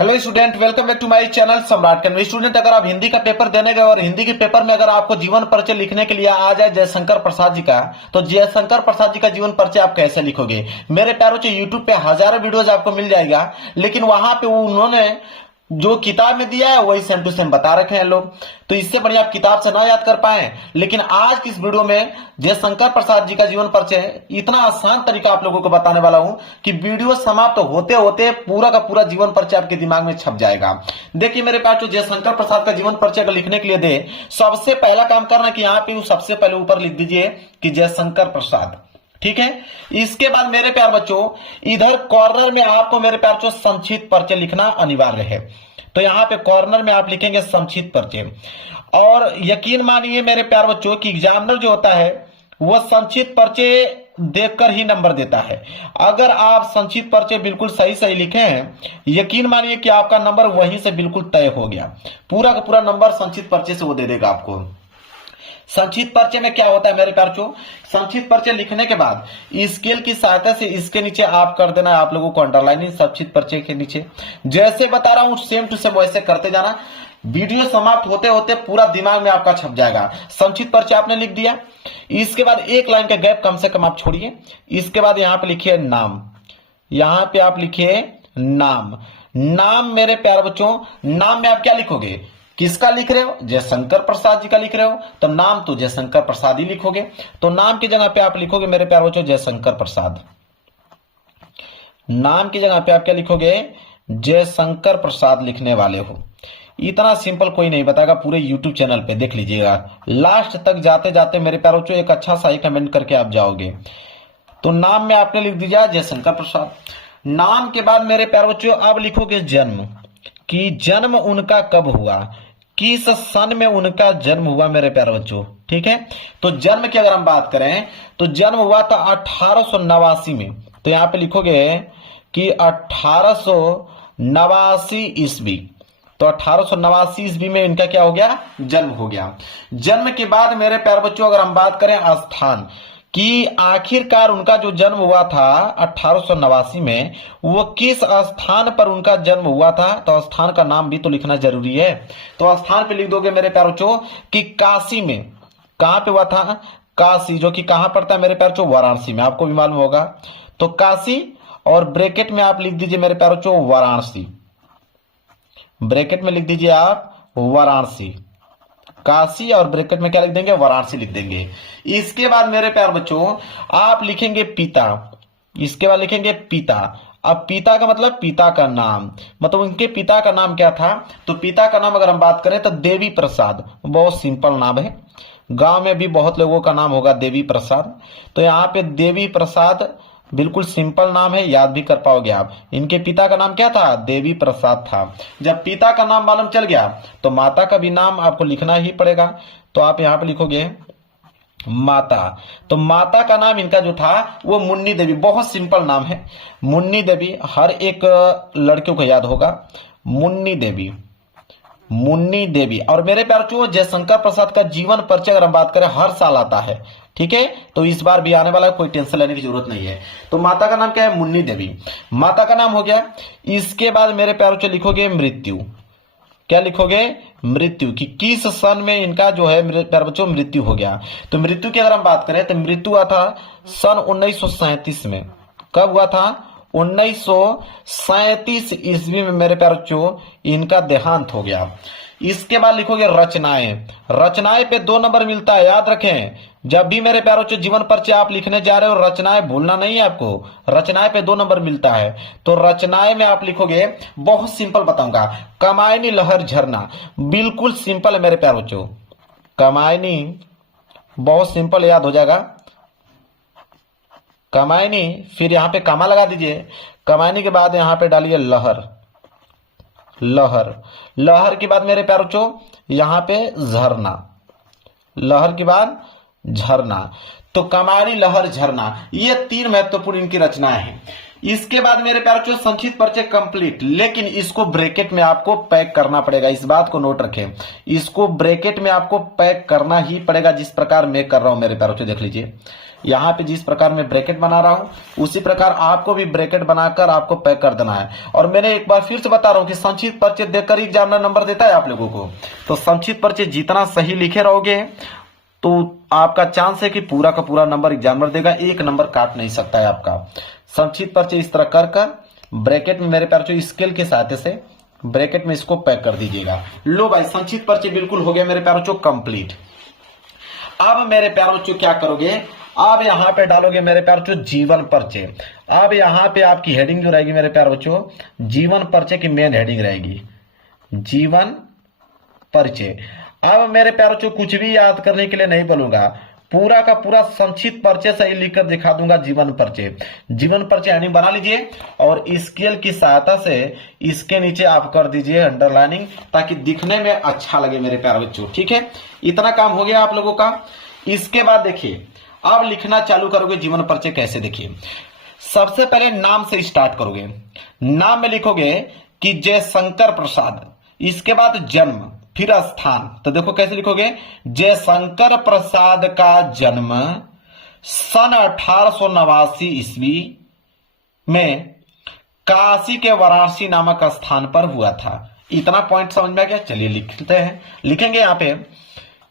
Hello student, welcome back to my channel Samrat कन्वे। Student, अगर आप हिंदी का पेपर देने गए और हिंदी के पेपर में अगर आपको जीवन परिचय लिखने के लिए आ जाए जयशंकर प्रसाद जी का, तो जयशंकर प्रसाद जी का जीवन परिचय आप कैसे लिखोगे? मेरे प्यारों से यूट्यूब पे हजारों वीडियोस आपको मिल जाएगा, लेकिन वहां पे उन्होंने जो किताब में दिया है वही सेम टू सेम बता रखे हैं लोग। तो इससे बढ़िया आप किताब से ना याद कर पाए, लेकिन आज की इस वीडियो में जयशंकर प्रसाद जी का जीवन परिचय इतना आसान तरीका आप लोगों को बताने वाला हूं कि वीडियो समाप्त होते होते पूरा का पूरा जीवन परिचय आपके दिमाग में छप जाएगा। देखिए मेरे पास जो जयशंकर प्रसाद का जीवन परिचय को लिखने के लिए दे, सबसे पहला काम करना कि यहाँ पे सबसे पहले ऊपर लिख दीजिए कि जयशंकर प्रसाद, ठीक है। इसके बाद मेरे प्यार बच्चों, इधर कॉर्नर में आपको मेरे प्यार बच्चों संक्षिप्त परिचय लिखना अनिवार्य है। तो यहां पे कॉर्नर में आप लिखेंगे संक्षिप्त परिचय। और यकीन मानिए मेरे प्यार बच्चों कि एग्जामिनर जो होता है वह संक्षिप्त परिचय देखकर ही नंबर देता है। अगर आप संक्षिप्त परिचय बिल्कुल सही सही लिखे हैं, यकीन मानिए कि आपका नंबर वहीं से बिल्कुल तय हो गया। पूरा का पूरा नंबर संक्षिप्त परिचय से वो दे देगा आपको। संक्षिप्त परिचय में क्या होता है मेरे प्यारों, संक्षिप्त परिचय लिखने के बाद स्केल की सहायता से इसके नीचे आप कर देना, आप लोगों को अंडरलाइनिंग संक्षिप्त परिचय के नीचे जैसे बता रहा हूं सेम टू सेम वैसे करते जाना। वीडियो समाप्त होते होते पूरा दिमाग में आपका छप जाएगा। संक्षिप्त परिचय आपने लिख दिया, इसके बाद एक लाइन का गैप कम से कम आप छोड़िए। इसके बाद यहां पे लिखिए नाम, यहां पे आप लिखिए नाम। नाम मेरे प्यारे बच्चों, नाम में आप क्या लिखोगे? किसका लिख रहे हो? जयशंकर प्रसाद जी का लिख रहे हो, तो नाम तो जयशंकर प्रसाद ही लिखोगे। तो नाम की जगह पे आप लिखोगे मेरे प्यारे बच्चों जयशंकर प्रसाद। नाम की जगह पे आप क्या लिखोगे? जयशंकर प्रसाद लिखने वाले हो। इतना सिंपल कोई नहीं बताएगा पूरे यूट्यूब चैनल पे, देख लीजिएगा। लास्ट तक जाते जाते मेरे प्यारे बच्चों एक अच्छा सा ही कमेंट करके आप जाओगे। तो नाम में आपने लिख दिया जयशंकर प्रसाद। नाम के बाद मेरे प्यारे बच्चों अब लिखोगे जन्म, कि जन्म उनका कब हुआ, किस सन में उनका जन्म हुआ मेरे प्यारे बच्चों, ठीक है। तो जन्म की अगर हम बात करें तो जन्म हुआ था 1889 में। तो यहां पे लिखोगे कि 1889 ईस्वी। तो 1889 ईस्वी में इनका क्या हो गया? जन्म हो गया। जन्म के बाद मेरे प्यारे बच्चों अगर हम बात करें स्थान कि आखिरकार उनका जो जन्म हुआ था 1889 में, वो किस स्थान पर उनका जन्म हुआ था, तो स्थान का नाम भी तो लिखना जरूरी है। तो स्थान पे लिख दोगे मेरे प्यारे बच्चों कि काशी में। कहां पे हुआ था? काशी, जो कि कहां पड़ता है मेरे प्यारे बच्चों? वाराणसी में, आपको भी मालूम होगा। तो काशी और ब्रैकेट में आप लिख दीजिए मेरे प्यारे बच्चों वाराणसी। ब्रैकेट में लिख दीजिए आप वाराणसी, काशी और ब्रैकेट में क्या लिख देंगे? वाराणसी लिख देंगे। इसके बाद मेरे प्यार बच्चों आप लिखेंगे पिता। इसके बाद लिखेंगे पिता। अब पिता का मतलब पिता का नाम, मतलब उनके पिता का नाम क्या था? तो पिता का नाम अगर हम बात करें तो देवी प्रसाद। बहुत सिंपल नाम है, गांव में भी बहुत लोगों का नाम होगा देवी प्रसाद। तो यहाँ पे देवी प्रसाद बिल्कुल सिंपल नाम है, याद भी कर पाओगे आप। इनके पिता का नाम क्या था? देवी प्रसाद था। जब पिता का नाम मालूम चल गया तो माता का भी नाम आपको लिखना ही पड़ेगा। तो आप यहां पे लिखोगे माता। तो माता का नाम इनका जो था वो मुन्नी देवी। बहुत सिंपल नाम है, मुन्नी देवी। हर एक लड़कियों को याद होगा, मुन्नी देवी, मुन्नी देवी। और मेरे प्यारे बच्चों जयशंकर प्रसाद का जीवन परिचय अगर हम बात करें हर साल आता है, ठीक है। तो इस बार भी आने वाला है, कोई टेंशन लेने की जरूरत नहीं है। तो माता का नाम क्या है? मुन्नी देवी। माता का नाम हो गया। इसके बाद मेरे प्यारे बच्चों लिखोगे मृत्यु। क्या लिखोगे? मृत्यु, कि किस सन में इनका जो है मेरे प्यारे बच्चों मृत्यु हो गया। तो मृत्यु की अगर हम बात करें तो मृत्यु हुआ था सन 1937 में। कब हुआ था? 1937 ईस्वी में मेरे प्यारे बच्चों इनका देहांत हो गया। इसके बाद लिखोगे रचनाएं। रचनाएं पे 2 नंबर मिलता है, याद रखें। जब भी मेरे प्यारे बच्चों जीवन परिचय आप लिखने जा रहे हो रचनाएं भूलना नहीं है आपको। रचनाएं पे 2 नंबर मिलता है। तो रचनाएं में आप लिखोगे, बहुत सिंपल बताऊंगा, कमायनी लहर झरना। बिल्कुल सिंपल है मेरे प्यारे बच्चों, कमायनी, बहुत सिंपल याद हो जाएगा। कमायनी, फिर यहां पे कामा लगा दीजिए। कमायनी के बाद यहां पे डालिए लहर। लहर, लहर के बाद मेरे प्यारे बच्चों यहां पे झरना। लहर के बाद झरना। तो कमारी, लहर, झरना, ये 3 महत्वपूर्ण इनकी रचनाएं हैं। इसके बाद मेरे प्यारे बच्चों संक्षिप्त परिचय कंप्लीट, लेकिन इसको ब्रैकेट में आपको पैक करना पड़ेगा। इस बात को नोट रखें, इसको ब्रैकेट में आपको पैक करना ही पड़ेगा, जिस प्रकार मैं कर रहा हूं मेरे प्यारे बच्चों। देख लीजिए यहाँ पे जिस प्रकार मैं ब्रैकेट बना रहा हूं उसी प्रकार आपको भी ब्रैकेट बनाकर आपको पैक कर देना है। और मैंने एक बार फिर से बता रहा हूं कि संक्षिप्त परिचय देखकर एग्जामिनर नंबर देता है आप लोगों को। तो संक्षिप्त परिचय जितना सही लिखे रहोगे तो आपका चांस है कि पूरा का पूरा नंबर एग्जामिनर देगा, एक नंबर काट नहीं सकता है आपका। संक्षिप्त परिचय इस तरह कर ब्रैकेट में मेरे प्यारे बच्चों स्केल के सहायता से ब्रैकेट में इसको पैक कर दीजिएगा। लो भाई संक्षिप्त परिचय बिल्कुल हो गया मेरे प्यारे बच्चों कंप्लीट। अब मेरे प्यारे बच्चों क्या करोगे, अब यहां पे डालोगे मेरे प्यारे बच्चों जीवन परिचय। अब यहां पे आपकी हेडिंग जो रहेगी मेरे प्यारे बच्चों जीवन परिचय की मेन हेडिंग रहेगी जीवन परिचय। अब मेरे प्यारे बच्चों कुछ भी याद करने के लिए नहीं बोलूंगा, पूरा का पूरा संक्षिप्त परिचय सही लिखकर दिखा दूंगा जीवन परिचय। जीवन परिचय हेडिंग बना लीजिए और स्केल की सहायता से इसके नीचे आप कर दीजिए अंडरलाइनिंग ताकि दिखने में अच्छा लगे मेरे प्यारे बच्चों। ठीक है, इतना काम हो गया आप लोगों का। इसके बाद देखिए अब लिखना चालू करोगे जीवन परिचय कैसे। देखिए सबसे पहले नाम से स्टार्ट करोगे। नाम में लिखोगे कि जयशंकर प्रसाद, इसके बाद जन्म फिर स्थान। तो देखो कैसे लिखोगे, जयशंकर प्रसाद का जन्म सन 1889 ईस्वी में काशी के वाराणसी नामक स्थान पर हुआ था। इतना पॉइंट समझ में आ गया। चलिए लिखते हैं, लिखेंगे यहां पे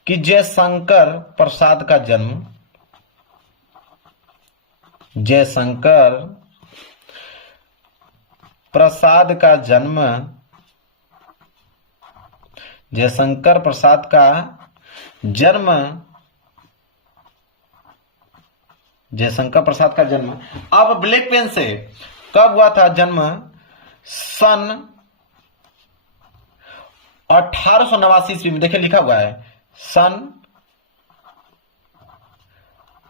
कि जयशंकर प्रसाद का जन्म, जयशंकर प्रसाद का जन्म, जयशंकर प्रसाद का जन्म, जयशंकर प्रसाद का जन्म। अब ब्लैक पेन से कब हुआ था जन्म, सन 1889 ईस्वी में। देखिए लिखा हुआ है सन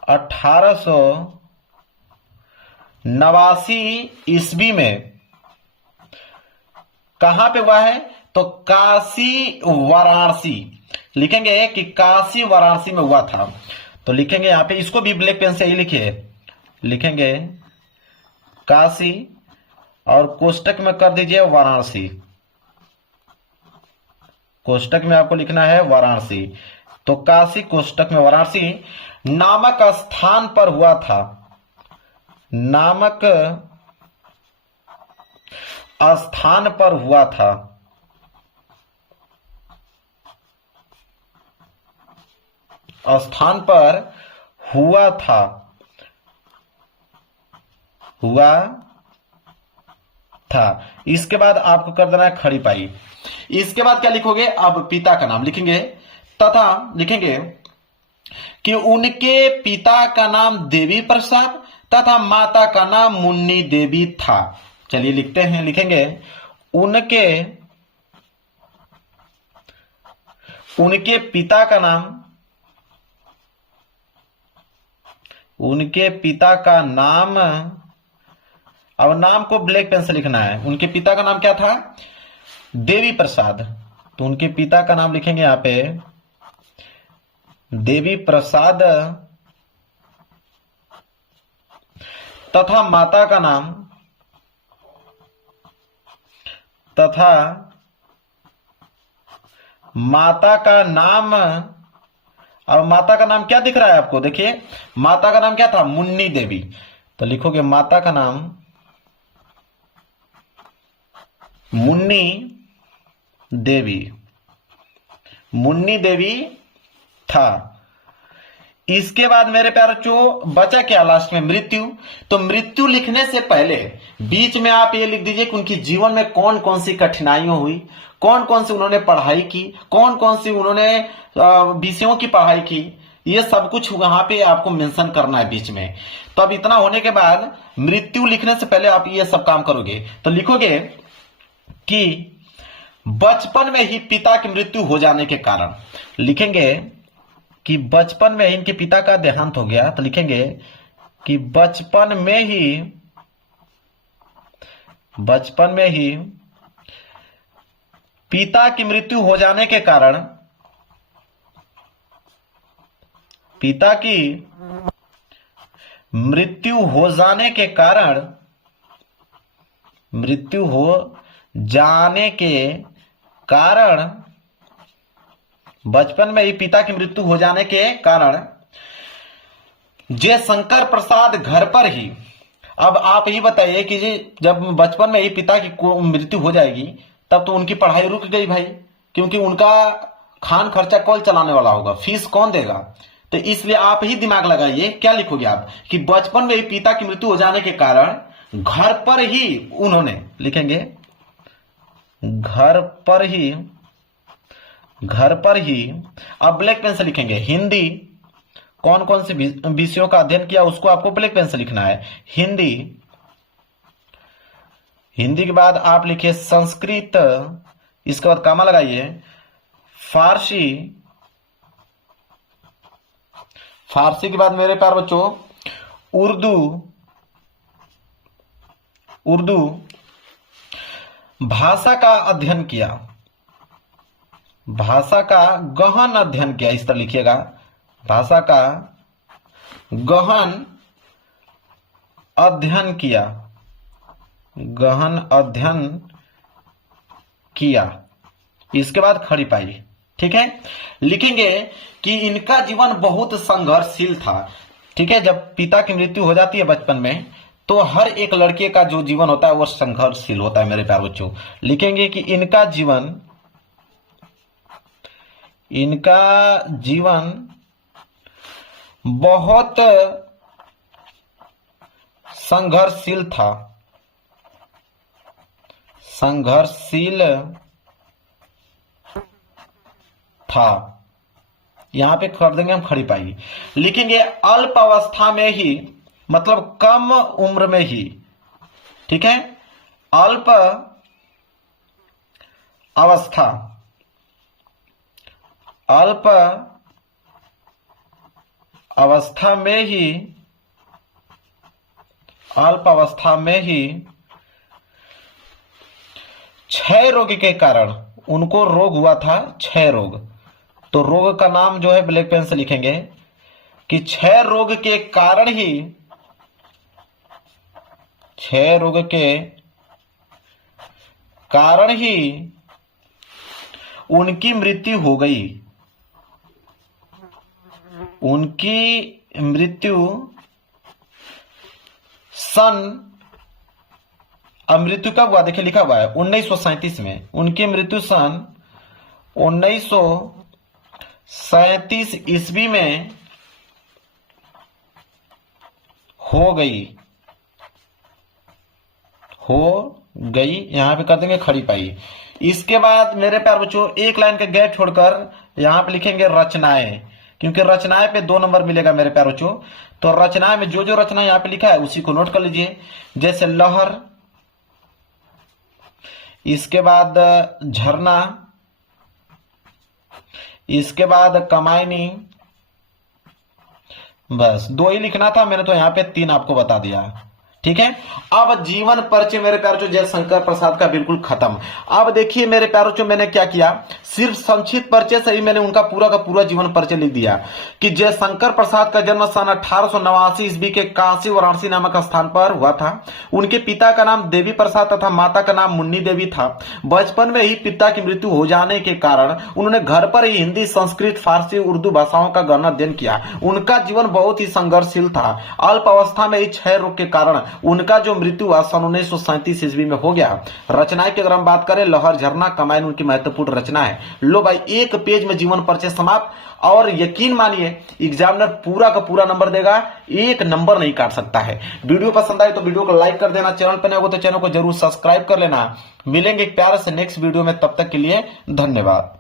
1889 ईस्वी में। कहां पे हुआ है, तो काशी वाराणसी। लिखेंगे कि काशी वाराणसी में हुआ था। तो लिखेंगे यहां पे, इसको भी ब्लैक पेन से ही लिखिए, लिखेंगे काशी और कोष्टक में कर दीजिए वाराणसी। कोष्टक में आपको लिखना है वाराणसी। तो काशी कोष्टक में वाराणसी नामक स्थान पर हुआ था, नामक स्थान पर हुआ था। स्थान पर हुआ था, हुआ था। इसके बाद आपको कर देना है खड़ी पाई। इसके बाद क्या लिखोगे, अब पिता का नाम लिखेंगे तथा लिखेंगे कि उनके पिता का नाम देवी प्रसाद तथा माता का नाम मुन्नी देवी था। चलिए लिखते हैं, लिखेंगे उनके पिता का नाम, उनके पिता का नाम, अब नाम को ब्लैक पेन से लिखना है। उनके पिता का नाम क्या था, देवी प्रसाद। तो उनके पिता का नाम लिखेंगे यहां पे देवी प्रसाद तथा माता का नाम, तथा माता का नाम। अब माता का नाम क्या दिख रहा है आपको, देखिए माता का नाम क्या था, मुन्नी देवी। तो लिखोगे माता का नाम मुन्नी देवी, मुन्नी देवी था। इसके बाद मेरे प्यारे बच्चों बचा क्या लास्ट में, मृत्यु। तो मृत्यु लिखने से पहले बीच में आप ये लिख दीजिए कि उनके जीवन में कौन कौन सी कठिनाइयां हुई, कौन कौन सी उन्होंने पढ़ाई की, कौन कौन सी उन्होंने विषयों की पढ़ाई की, ये सब कुछ वहां पे आपको मेंशन करना है बीच में। तो अब इतना होने के बाद मृत्यु लिखने से पहले आप ये सब काम करोगे। तो लिखोगे कि बचपन में ही पिता की मृत्यु हो जाने के कारण, लिखेंगे कि बचपन में ही इनके पिता का देहांत हो गया। तो लिखेंगे कि बचपन में ही पिता की मृत्यु हो जाने के कारण, पिता की मृत्यु हो जाने के कारण, मृत्यु हो जाने के कारण, बचपन में ही पिता की मृत्यु हो जाने के कारण जयशंकर प्रसाद घर पर ही, अब आप ही बताइए कि जी जब बचपन में ही पिता की मृत्यु हो जाएगी तब तो उनकी पढ़ाई रुक गई भाई, क्योंकि उनका खान खर्चा कौन चलाने वाला होगा, फीस कौन देगा। तो इसलिए आप ही दिमाग लगाइए, क्या लिखोगे आप कि बचपन में ही पिता की मृत्यु हो जाने के कारण घर पर ही उन्होंने, लिखेंगे घर पर ही। अब ब्लैक पेन से लिखेंगे हिंदी, कौन कौन से विषयों का अध्ययन किया उसको आपको ब्लैक पेन से लिखना है। हिंदी के बाद आप लिखिए संस्कृत, इसके बाद कामा लगाइए, फारसी के बाद मेरे प्यारे बच्चों उर्दू भाषा का अध्ययन किया, भाषा का गहन अध्ययन किया, इस तरह लिखिएगा, भाषा का गहन अध्ययन किया, गहन अध्ययन किया। इसके बाद खड़ी पाई, ठीक है। लिखेंगे कि इनका जीवन बहुत संघर्षशील था, ठीक है। जब पिता की मृत्यु हो जाती है बचपन में तो हर एक लड़के का जो जीवन होता है वो संघर्षशील होता है मेरे प्यारे बच्चों। लिखेंगे कि इनका जीवन बहुत संघर्षशील था। यहां पे कर देंगे हम खड़ी पाई। लिखेंगे अल्प अवस्था में ही, मतलब कम उम्र में ही, ठीक है। अल्प अवस्था में ही क्षय रोग के कारण, उनको रोग हुआ था क्षय रोग। तो रोग का नाम जो है ब्लैक पेन से लिखेंगे कि क्षय रोग के कारण ही उनकी मृत्यु हो गई। उनकी मृत्यु अब मृत्यु कब हुआ देखिए लिखा हुआ है 1937 में। उनकी मृत्यु सन 1937 ईस्वी में हो गई। यहां पे कर देंगे खड़ी पाई। इसके बाद मेरे प्यारे बच्चों एक लाइन का गैप छोड़कर यहां पे लिखेंगे रचनाएं, क्योंकि रचनाएं पे 2 नंबर मिलेगा मेरे प्यारे बच्चों। तो रचनाएं में जो जो रचना यहां पे लिखा है उसी को नोट कर लीजिए, जैसे लहर, इसके बाद झरना, इसके बाद कमायनी। बस 2 ही लिखना था, मैंने तो यहां पे 3 आपको बता दिया, ठीक है। अब जीवन परिचय मेरे प्यारे बच्चों जयशंकर प्रसाद का बिल्कुल खत्म। अब देखिए मेरे प्यारे बच्चों मैंने क्या किया, सिर्फ संक्षिप्त परिचय से ही मैंने उनका पूरा का पूरा जीवन परिचय लिख दिया कि जयशंकर प्रसाद का जन्म सन 1889 ईस्वी के काशी वाराणसी नामक स्थान पर हुआ था। उनके पिता का नाम देवी प्रसाद तथा माता का नाम मुन्नी देवी था। बचपन में ही पिता की मृत्यु हो जाने के कारण उन्होंने घर पर ही हिंदी, संस्कृत, फारसी, उर्दू भाषाओं का गहन अध्ययन किया। उनका जीवन बहुत ही संघर्षशील था। अल्प अवस्था में ही क्षय रोग के कारण उनका जो मृत्यु हुआ सन 1937 ईस्वी में हो गया। रचनाएं की अगर हम बात करें, लहर, झरना, कमायन उनकी महत्वपूर्ण रचना है। लो भाई 1 पेज में जीवन परिचय समाप्त। और यकीन मानिए एग्जामिनर पूरा का पूरा नंबर देगा, 1 नंबर नहीं काट सकता है। वीडियो पसंद आए तो वीडियो को लाइक कर देना, चैनल पर नए हो तो चैनल को जरूर सब्सक्राइब कर लेना। मिलेंगे एक प्यारे से नेक्स्ट वीडियो में, तब तक के लिए धन्यवाद।